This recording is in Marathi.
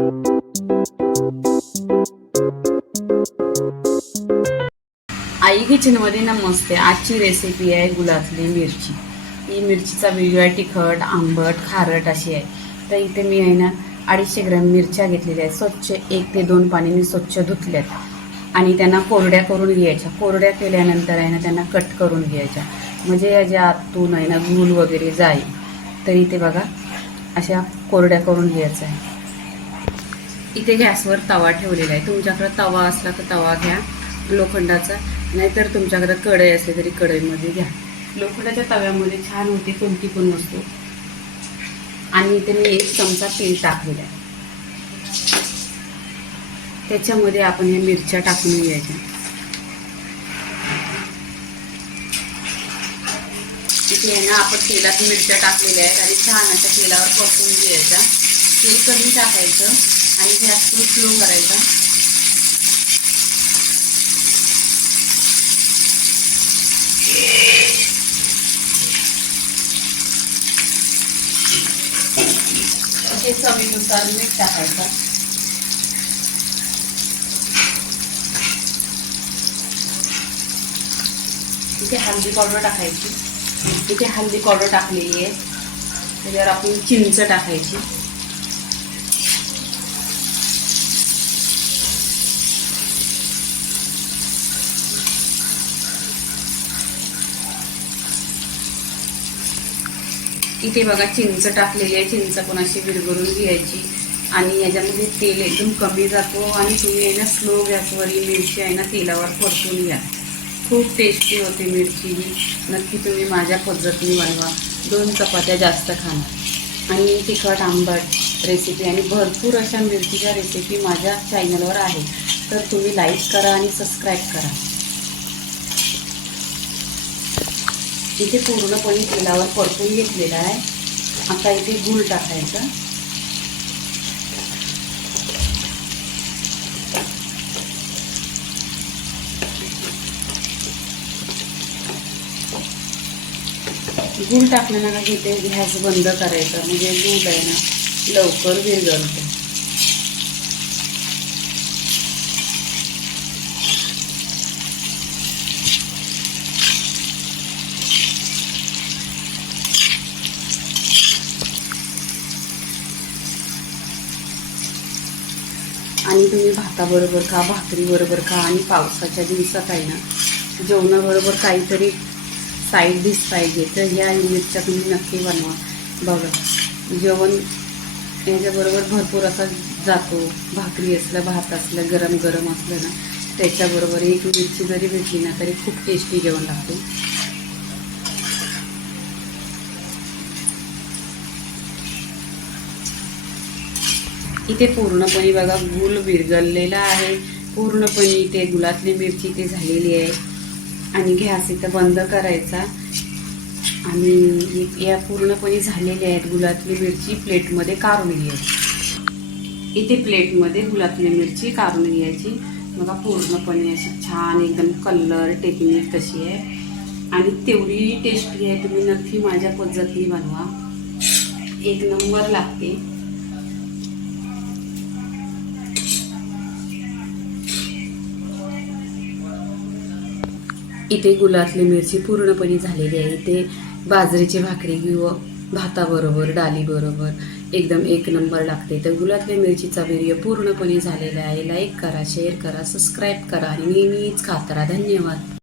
आई किचनमध्ये नमस्ते. आजची रेसिपी आहे गुलाबली मिरची. ही मिरचीचा व्हिडिओ आहे तिखट आंबट खारट अशी आहे. तर इथे मी आहे ना अडीचशे ग्रॅम मिरच्या घेतलेल्या आहेत. स्वच्छ एक ते दोन पाण्याने स्वच्छ धुतल्यात. आणि त्यांना कोरड्या करून घ्यायच्या. कोरड्या केल्यानंतर आहे ना त्यांना कट करून घ्यायच्या. म्हणजे याच्या आतून आहे ना गुल वगैरे जाईल तर इथे बघा अशा कोरड्या करून घ्यायचं आहे. इथे गॅसवर तवा ठेवलेला आहे. तुमच्याकडे तवा असला तर तवा घ्या लोखंडाचा. नाहीतर तुमच्याकडे कढई असली तरी कढईमध्ये घ्या. लोखंडाच्या तव्यामध्ये छान होते कोणती पण नसतो. आणि इथे मी एक चमचा तेल टाकलेला आहे. त्याच्यामध्ये आपण या मिरच्या टाकून घ्यायच्या. इथे आहे ना आपण तेलात मिरच्या टाकलेल्या आहेत आणि छान अशा तेलावर परतून घ्यायच्या. तेल कमी टाकायचं. आणि गॅस स्लो करायचा. हे चवीनुसार मीठ टाकायचं. इथे हळदी पावडर टाकायची. इथे हळदी पावडर टाकलेली आहे. त्याच्यावर आपण चिंच टाकायची. इथे बघा चिंच टाकलेली आहे. चिंच पण अशी विरघळून घ्यायची. आणि याच्यामध्ये तेल एकदम कमी जातो आणि तुम्ही आहे ना स्लो गॅसवर ही मिरची आहे ना तेलावर परतून घ्या. खूप टेस्टी होते मिरची ही. नक्की तुम्ही माझ्या पद्धतीने बनवा. दोन चपात्या जास्त खाणार. आणि तिखट आंबट रेसिपी आणि भरपूर अशा मिरचीच्या रेसिपी माझ्या चॅनलवर आहे तर तुम्ही लाईक करा आणि सबस्क्राईब करा. इथे पूर्णपणे तेलावर परतून घेतलेला आहे. आता इथे गूळ टाकायचं. गुळ टाकल्यानं का इथे गॅस बंद करायचा. म्हणजे गूळ आहे ना लवकर विरघळतो आणि तुम्ही भाताबरोबर खा भाकरीबरोबर खा आणि पावसाच्या दिवसात आहे ना जेवणाबरोबर काहीतरी साईड डिश पाहिजे. तर ह्या युनिटच्या तुम्ही नक्की बनवा. बघा जेवण याच्याबरोबर भरपूर असा जातो. भाकरी असलं भात असलं गरम गरम असलं ना त्याच्याबरोबर एक मिरची जरी भेटली ना तरी खूप टेस्टी जेवण लागते. इथे पूर्णपणे बघा गुल विरघळलेला आहे. पूर्णपणे इथे गुलातली मिरची इथे झालेली आहे. आणि गॅस इथं बंद करायचा. आणि या पूर्णपणे झालेल्या आहेत गुलातली मिरची. प्लेटमध्ये काढून घ्यायची. इथे प्लेटमध्ये गुलातली मिरची काढून घ्यायची. बघा पूर्णपणे अशी छान एकदम कलर टेक्निक कशी आहे. आणि तेवढी टेस्टी आहे. तुम्ही नक्की माझ्या पद्धतीने बनवा. एक नंबर लागते. इथे गुलातली मिरची पूर्णपणे झालेली आहे. इथे बाजरीची भाकरी किंवा भाताबरोबर डालीबरोबर एकदम एक नंबर लागते. तर गुलातल्या मिरचीचा व्हिडिओ पूर्णपणे झालेला आहे. लाईक करा शेअर करा सबस्क्राईब करा आणि नेहमीच खात राहा. धन्यवाद.